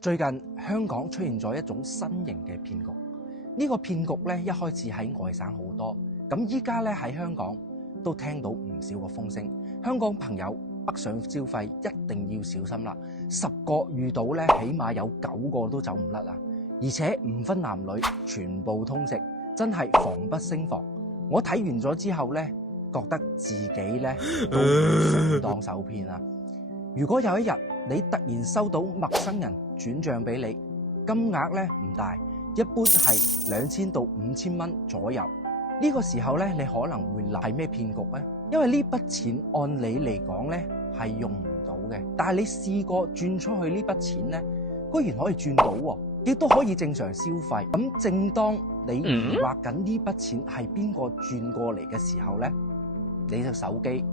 最近香港出現咗一種新型嘅騙局，呢個騙局咧一開始喺外省好多，咁依家咧喺香港都聽到唔少個風聲。香港朋友北上消費一定要小心啦，10個遇到咧起碼有9個都走唔甩啊！而且唔分男女，全部通食，真係防不勝防。我睇完咗之後咧，覺得自己咧都上當受騙啦。如果有一日你突然收到陌生人轉賬俾你，金額咧唔大，一般係2000到5000蚊左右。呢個時候咧，你可能會諗係咩騙局咧？因為呢筆錢按理嚟講咧係用唔到嘅，但係你試過轉出去呢筆錢咧，居然可以轉到喎，亦都可以正常消費。咁正當你疑惑緊呢筆錢係邊個轉過嚟嘅時候咧，你隻手機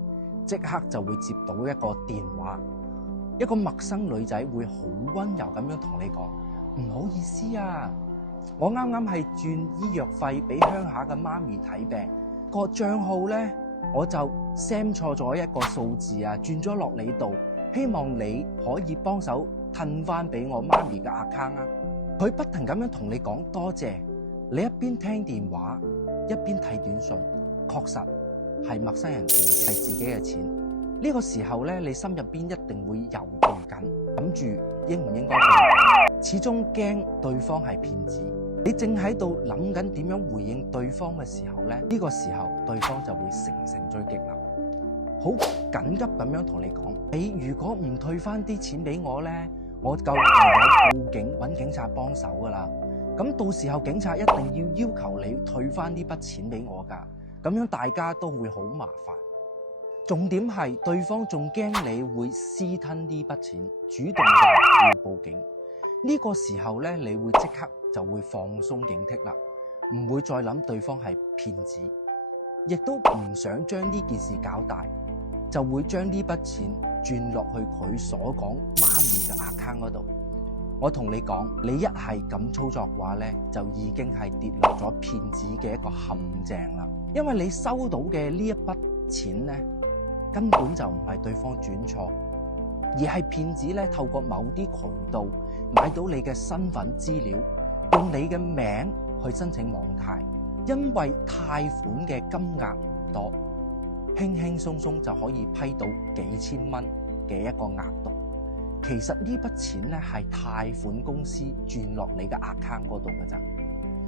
即刻就會接到一個電話，一個陌生女仔會好溫柔咁樣同你講：唔好意思啊，我啱啱係轉醫藥費俾鄉下嘅媽咪睇病，個賬號咧我就 send 錯咗一個數字啊，轉咗落你度，希望你可以幫手褪翻俾我媽咪嘅 account 啊。佢不停咁樣同你講多謝，你一邊聽電話一邊睇短信，確實係陌生人轉嘅，係自己嘅錢。呢個時候咧，你心入邊一定會猶豫緊，諗住應唔應該報，始終驚對方係騙子。你正喺度諗緊點樣回應對方嘅時候咧，呢個時候對方就會乘勝追擊啦，好緊急咁樣同你講：你如果唔退翻啲錢俾我咧，我就唯有報警揾警察幫手噶啦。咁到時候警察一定要求你退翻呢筆錢俾我噶，咁樣大家都會好麻煩。重點係對方仲驚你會私吞呢筆錢，主動話要報警。呢個時候咧，你會即刻就會放鬆警惕啦，唔會再諗對方係騙子，亦都唔想將呢件事搞大，就會將呢筆錢轉落去佢所講媽咪嘅 account 嗰度。我同你講，你一係咁操作嘅話咧，就已經係跌落咗騙子嘅一個陷阱啦。因為你收到嘅呢一筆錢咧，根本就唔係對方轉錯，而係騙子咧透過某啲渠道買到你嘅身份資料，用你嘅名去申請網貸。因為貸款嘅金額唔多，輕輕鬆鬆就可以批到幾千蚊嘅一個額度。其實呢筆錢咧係貸款公司轉落你嘅 account 嗰度嘅咋，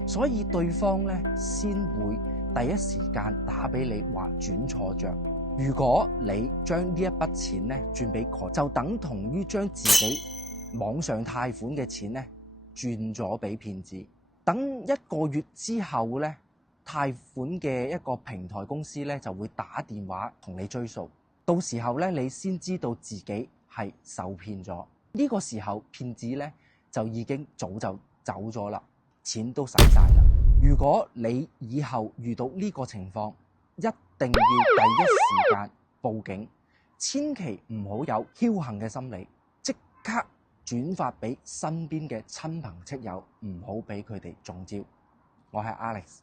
所以對方咧先會第一時間打俾你話轉錯賬。如果你將呢一筆錢咧轉俾佢，就等同於將自己網上貸款嘅錢咧轉咗俾騙子。等1個月之後咧，貸款嘅一個平台公司咧就會打電話同你追數，到時候咧你先知道自己係受騙咗。呢個時候騙子咧就已經早就走咗啦，錢都使晒啦。如果你以後遇到呢個情況，一定要第一時間報警，千祈唔好有僥倖嘅心理，即刻轉發俾身邊嘅親朋戚友，唔好俾佢哋中招。我係 Alex。